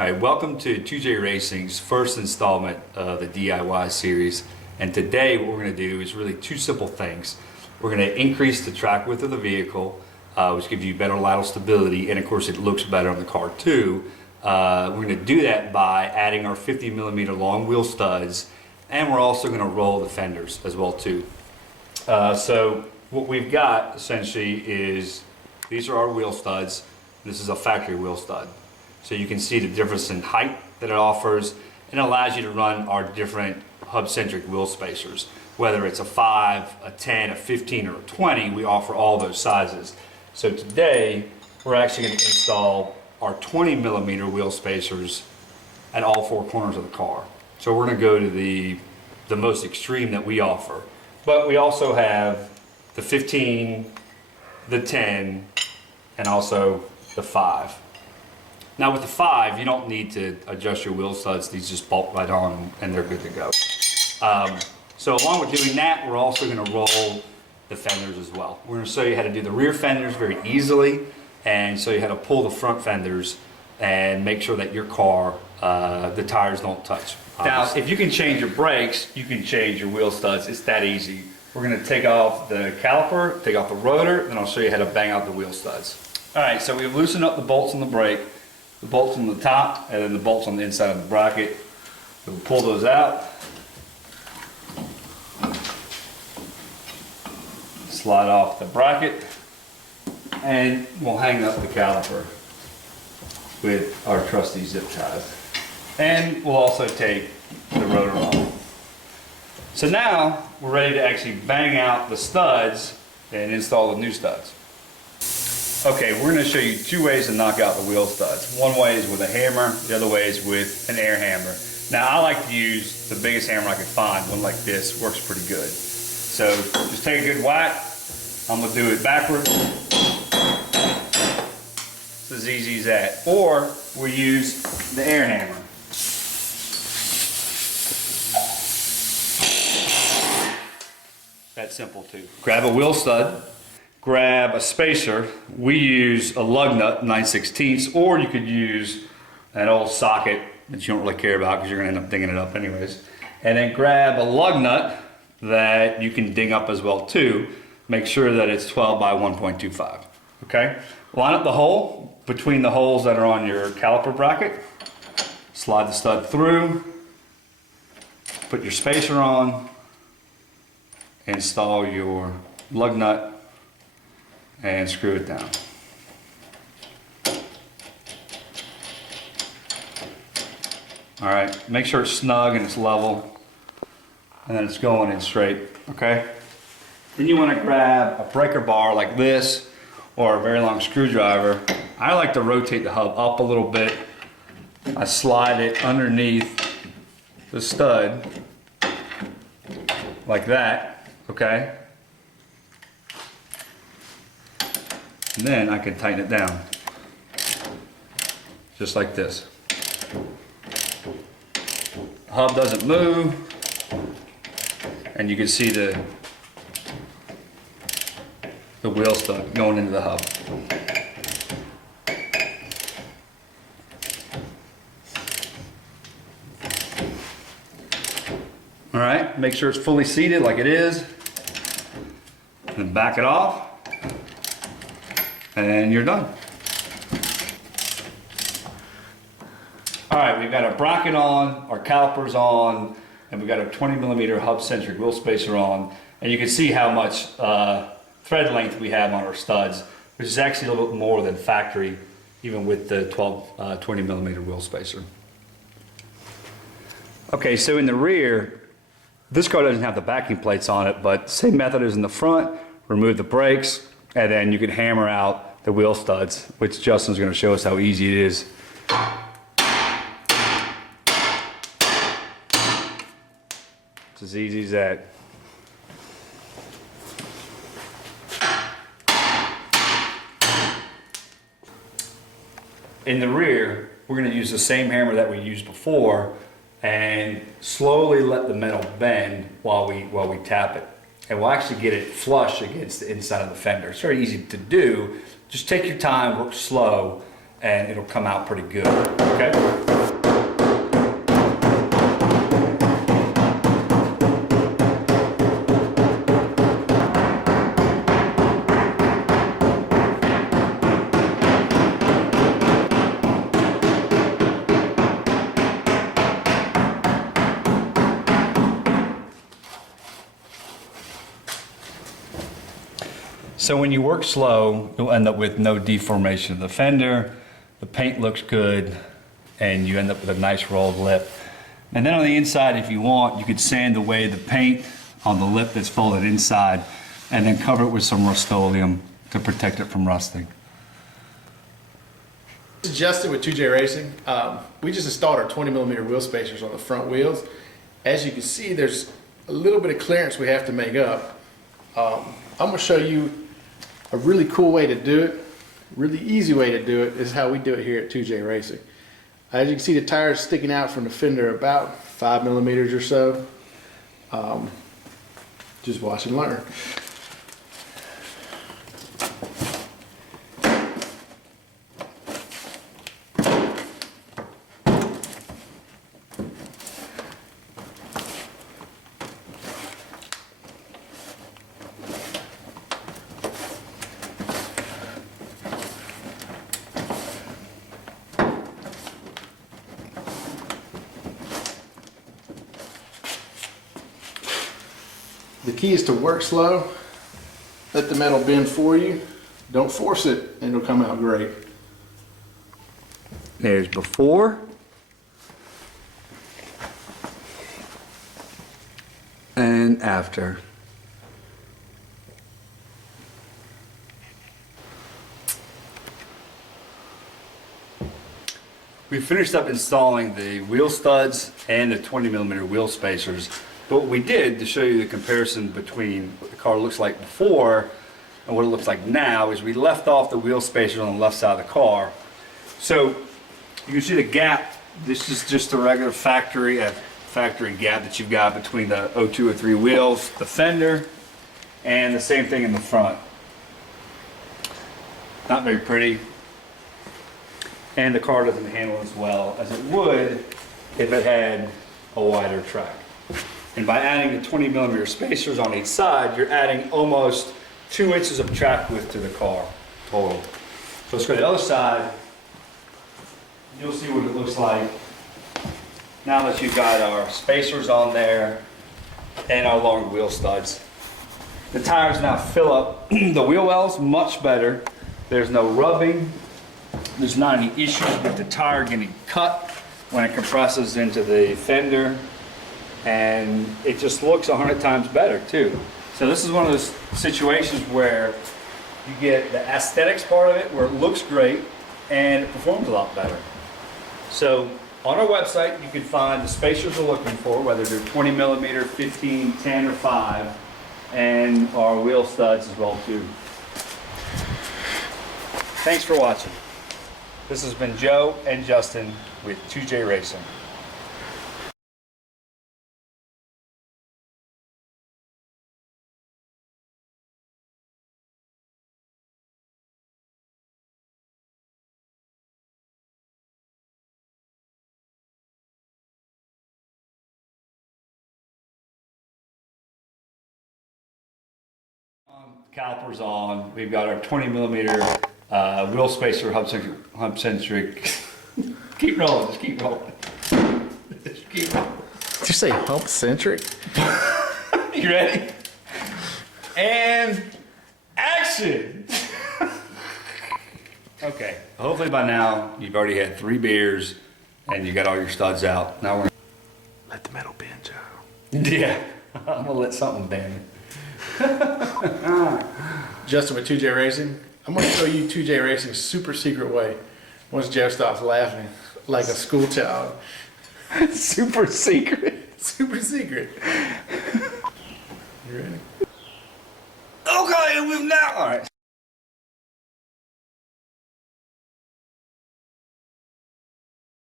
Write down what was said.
Alright, welcome to 2J-Racing's first installment of the DIY series. And today what we're going to do is really two simple things. We're going to increase the track width of the vehicle, which gives you better lateral stability, and of course it looks better on the car too. We're going to do that by adding our 50mm long wheel studs, and we're also going to roll the fenders as well too. So what we've got essentially is, these are our wheel studs. This is a factory wheel stud. So you can see the difference in height that it offers, and it allows you to run our different hub-centric wheel spacers. Whether it's a 5, a 10, a 15, or a 20, we offer all those sizes. So today, we're actually going to install our 20mm wheel spacers at all four corners of the car. So we're going to go to the most extreme that we offer. But we also have the 15, the 10, and also the 5. Now with the 5, you don't need to adjust your wheel studs. These just bolt right on and they're good to go. So along with doing that, we're also going to roll the fenders as well. We're going to show you how to do the rear fenders very easily, and show you how to pull the front fenders and make sure that your car, the tires don't touch. Now, if you can change your brakes, you can change your wheel studs. It's that easy. We're going to take off the caliper, take off the rotor, and I'll show you how to bang out the wheel studs. Alright, so we've loosened up the bolts on the brake, the bolts on the top, and then the bolts on the inside of the bracket. We'll pull those out. Slide off the bracket, and we'll hang up the caliper with our trusty zip ties. And we'll also take the rotor off. So now we're ready to actually bang out the studs and install the new studs. Okay, we're going to show you two ways to knock out the wheel studs. One way is with a hammer, the other way is with an air hammer. Now I like to use the biggest hammer I can find. One like this works pretty good. So just take a good whack. I'm going to do it backwards. It's as easy as that. Or we use the air hammer. That's simple too. Grab a wheel stud. Grab a spacer. We use a lug nut 9/16, or you could use an old socket that you don't really care about because you're going to end up dinging it up anyways. And then grab a lug nut that you can ding up as well too. Make sure that it's 12 by 1.25. Okay? Line up the hole between the holes that are on your caliper bracket. Slide the stud through. Put your spacer on. Install your lug nut and screw it down. Alright, make sure it's snug and it's level, and then it's going in straight, okay? Then you want to grab a breaker bar like this, or a very long screwdriver. I like to rotate the hub up a little bit. I slide it underneath the stud, like that, okay? And then I can tighten it down, just like this. The hub doesn't move, and you can see the wheel stud going into the hub. All right, make sure it's fully seated like it is, and then back it off. And you're done. Alright, we've got our bracket on, our calipers on, and we've got a 20mm hub-centric wheel spacer on. And you can see how much thread length we have on our studs, which is actually a little bit more than factory, even with the 20mm wheel spacer. Okay, so in the rear, this car doesn't have the backing plates on it, but same method as in the front. Remove the brakes, and then you can hammer out the wheel studs, which Justin's going to show us how easy it is. It's as easy as that. In the rear, we're going to use the same hammer that we used before and slowly let the metal bend while we tap it. And we'll actually get it flush against the inside of the fender. It's very easy to do. Just take your time, work slow, and it'll come out pretty good, okay? So when you work slow, you'll end up with no deformation of the fender, the paint looks good, and you end up with a nice rolled lip. And then on the inside, if you want, you could sand away the paint on the lip that's folded inside, and then cover it with some Rust-Oleum to protect it from rusting. This is Justin with 2J-Racing. We just installed our 20mm wheel spacers on the front wheels. As you can see, there's a little bit of clearance we have to make up. I'm going to show you a really cool way to do it, really easy way to do it is how we do it here at 2J-Racing. As you can see, the tires sticking out from the fender about 5mm or so. Just watch and learn. The key is to work slow, let the metal bend for you, don't force it, and it'll come out great. There's before and after. We finished up installing the wheel studs and the 20mm wheel spacers. But what we did to show you the comparison between what the car looks like before and what it looks like now is we left off the wheel spacers on the left side of the car. So you can see the gap. This is just a regular factory gap that you've got between the 02 or 03 wheels, the fender, and the same thing in the front. Not very pretty. And the car doesn't handle as well as it would if it had a wider track. And by adding the 20mm spacers on each side, you're adding almost 2 inches of track width to the car total. So let's go to the other side. You'll see what it looks like now that you've got our spacers on there and our long wheel studs. The tires now fill up the wheel wells much better. There's no rubbing. There's not any issues with the tire getting cut when it compresses into the fender, and it just looks 100 times better too. So this is one of those situations where you get the aesthetics part of it, where it looks great and it performs a lot better. So on our website you can find the spacers we're looking for, whether they're 20mm, 15, 10, or 5, and our wheel studs as well too. Thanks for watching. This has been Joe and Justin with 2J-Racing. Calipers on. We've got our 20mm wheel spacer hub centric. Keep rolling, just keep rolling. Just keep rolling. Did you say hump centric? You ready? And action! Okay, hopefully by now you've already had 3 beers and you got all your studs out. Now we're Let the metal bend, Joe. yeah, I'm gonna let something bend. Justin with 2J-Racing. I'm going to show you 2J-Racing's super secret way. Once Joe stops laughing like a school child. Super secret. Super secret. You ready? Okay, we've now. All right.